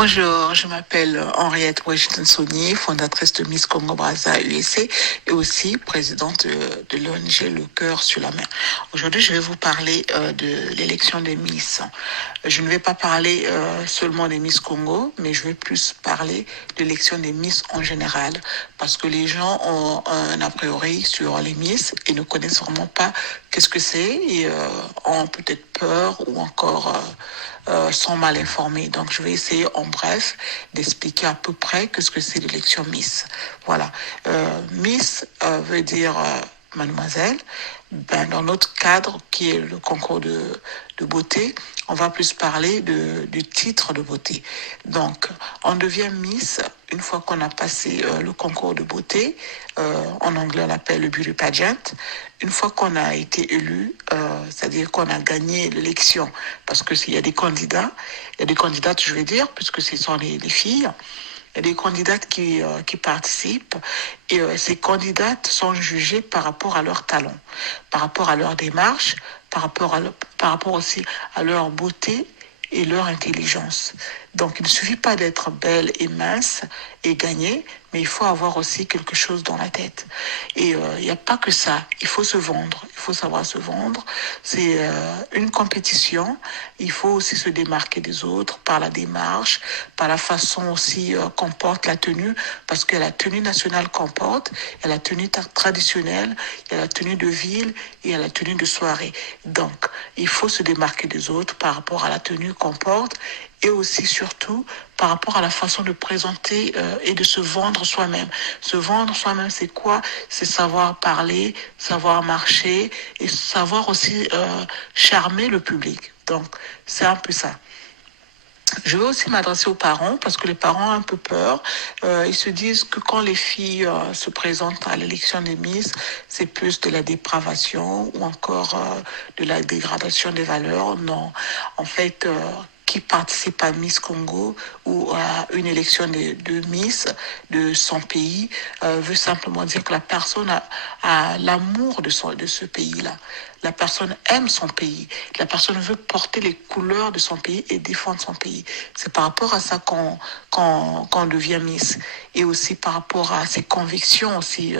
Bonjour, je m'appelle Henriette Washington-Saunier, fondatrice de Miss Congo Brazza USA et aussi présidente de l'ONG Le Cœur sur la Mer. Aujourd'hui, je vais vous parler de l'élection des Miss. Je ne vais pas parler seulement des Miss Congo, mais je vais plus parler de l'élection des Miss en général, parce que les gens ont un a priori sur les Miss et ne connaissent vraiment pas qu'est-ce que c'est et ont peut-être peur ou encore sont mal informés. Donc, je vais essayer en bref d'expliquer à peu près ce que c'est l'élection Miss. Voilà. Miss veut dire mademoiselle. Ben, dans notre cadre, qui est le concours de beauté, on va plus parler du titre de beauté. Donc, on devient Miss une fois qu'on a passé le concours de beauté. En anglais, on l'appelle le beauty pageant. Une fois qu'on a été élu, c'est-à-dire qu'on a gagné l'élection, parce que s'il y a des candidats, il y a des candidates, je vais dire, puisque ce sont les filles. Il y a des candidates qui participent et ces candidates sont jugées par rapport à leur talent, par rapport à leur démarche, par rapport aussi à leur beauté et leur intelligence. Donc, il ne suffit pas d'être belle et mince et gagner, mais il faut avoir aussi quelque chose dans la tête. Et il n'y a pas que ça. Il faut se vendre. Il faut savoir se vendre. C'est une compétition. Il faut aussi se démarquer des autres par la démarche, par la façon aussi qu'on porte la tenue, parce que la tenue nationale qu'on porte, il y a la tenue traditionnelle, il y a la tenue de ville et il y a la tenue de soirée. Donc, il faut se démarquer des autres par rapport à la tenue qu'on porte et aussi surtout par rapport à la façon de présenter et de se vendre soi-même. Se vendre soi-même, c'est quoi? C'est savoir parler, savoir marcher et savoir aussi charmer le public. Donc, c'est un peu ça. Je veux aussi m'adresser aux parents parce que les parents ont un peu peur. Ils se disent que quand les filles se présentent à l'élection des Miss, c'est plus de la dépravation ou encore de la dégradation des valeurs. Non, en fait, qui participe à Miss Congo ou à une élection de Miss de son pays veut simplement dire que la personne a l'amour de ce pays-là. La personne aime son pays. La personne veut porter les couleurs de son pays et défendre son pays. C'est par rapport à ça qu'on devient Miss. Et aussi par rapport à ses convictions aussi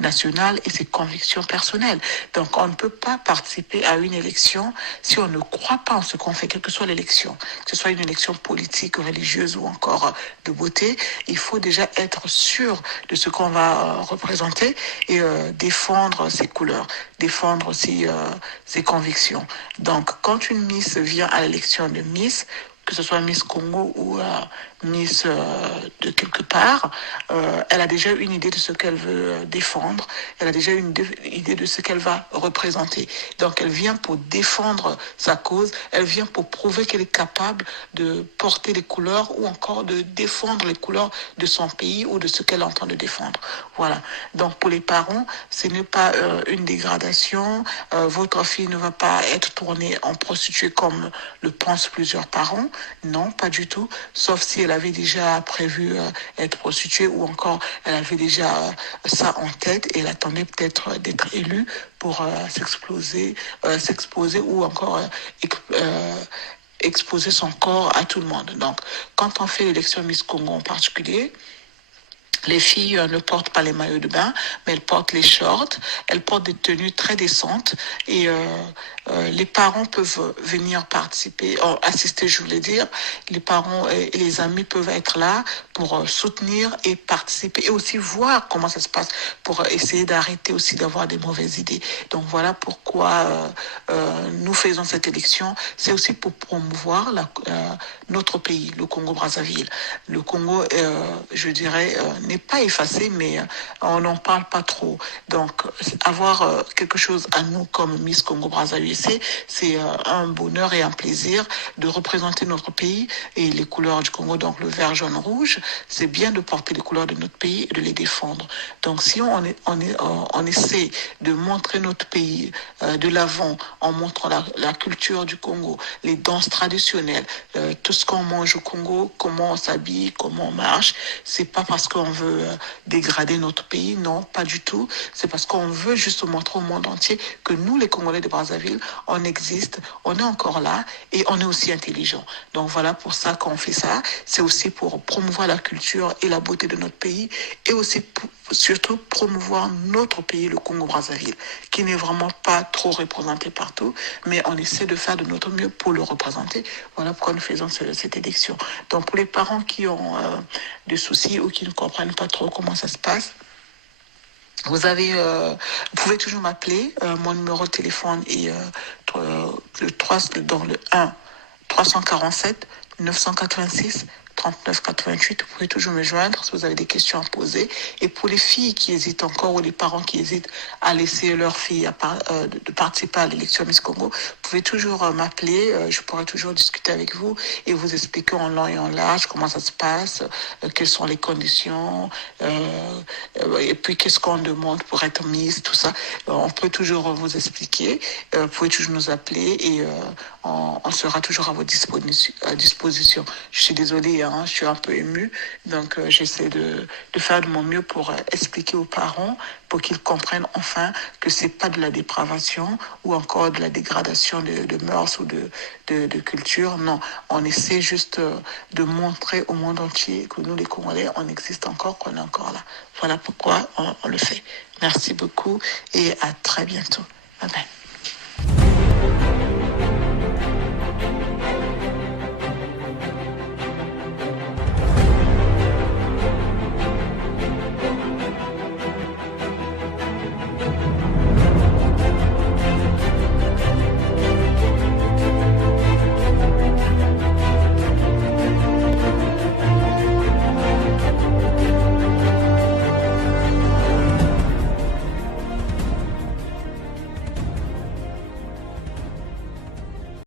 nationales et ses convictions personnelles. Donc on ne peut pas participer à une élection si on ne croit pas en ce qu'on fait, quelle que soit l'élection. Que ce soit une élection politique, religieuse ou encore de beauté, il faut déjà être sûr de ce qu'on va représenter et défendre ses couleurs, défendre aussi ses convictions. Donc, quand une Miss vient à l'élection de Miss, que ce soit Miss Congo ou Miss de quelque part, elle a déjà une idée de ce qu'elle veut défendre, elle a déjà une idée de ce qu'elle va représenter. Donc elle vient pour défendre sa cause, elle vient pour prouver qu'elle est capable de porter les couleurs ou encore de défendre les couleurs de son pays ou de ce qu'elle entend de défendre. Voilà. Donc pour les parents, ce n'est pas une dégradation, votre fille ne va pas être tournée en prostituée comme le pensent plusieurs parents. Non, pas du tout, sauf si elle avait déjà prévu être prostituée ou encore elle avait déjà ça en tête et elle attendait peut-être d'être élue pour s'exposer ou encore exposer son corps à tout le monde. Donc, quand on fait l'élection Miss Congo en particulier, les filles ne portent pas les maillots de bain, mais elles portent les shorts, elles portent des tenues très décentes et les parents peuvent venir participer, assister, je voulais dire. Les parents et les amis peuvent être là pour soutenir et participer et aussi voir comment ça se passe pour essayer d'arrêter aussi d'avoir des mauvaises idées. Donc voilà pourquoi nous faisons cette élection. C'est aussi pour promouvoir notre pays, le Congo-Brazzaville. Le Congo, je dirais, n'est pas effacé, mais on n'en parle pas trop. Donc, avoir quelque chose à nous comme Miss Congo-Brazzaville, c'est un bonheur et un plaisir de représenter notre pays et les couleurs du Congo, donc le vert, jaune, rouge. C'est bien de porter les couleurs de notre pays et de les défendre. Donc, si on essaie de montrer notre pays de l'avant en montrant la culture du Congo, les danses traditionnelles, tout ce qu'on mange au Congo, comment on s'habille, comment on marche, c'est pas parce qu'on veut dégrader notre pays, non, pas du tout. C'est parce qu'on veut juste montrer au monde entier que nous, les Congolais de Brazzaville, on existe, on est encore là et on est aussi intelligent. Donc voilà pour ça qu'on fait ça. C'est aussi pour promouvoir la culture et la beauté de notre pays et aussi surtout promouvoir notre pays, le Congo-Brazzaville, qui n'est vraiment pas trop représenté partout, mais on essaie de faire de notre mieux pour le représenter. Voilà pourquoi nous faisons cette élection. Donc pour les parents qui ont des soucis ou qui ne comprennent pas trop comment ça se passe, vous pouvez toujours m'appeler. Mon numéro de téléphone est le 3, dans le 1 347 986 39 88. Vous pouvez toujours me joindre si vous avez des questions à poser. Et pour les filles qui hésitent encore ou les parents qui hésitent à laisser leur fille de participer à l'élection Miss Congo, vous pouvez toujours m'appeler. Je pourrai toujours discuter avec vous et vous expliquer en long et en large comment ça se passe, quelles sont les conditions, et puis qu'est-ce qu'on demande pour être Miss, tout ça. On peut toujours vous expliquer. Vous pouvez toujours nous appeler et on sera toujours à votre disposition. Je suis désolée, hein, je suis un peu émue, donc j'essaie de faire de mon mieux pour expliquer aux parents, pour qu'ils comprennent enfin que c'est pas de la dépravation ou encore de la dégradation de mœurs ou de culture. Non, on essaie juste de montrer au monde entier que nous, les Congolais, on existe encore, qu'on est encore là. Voilà pourquoi on le fait. Merci beaucoup et à très bientôt. Bye bye.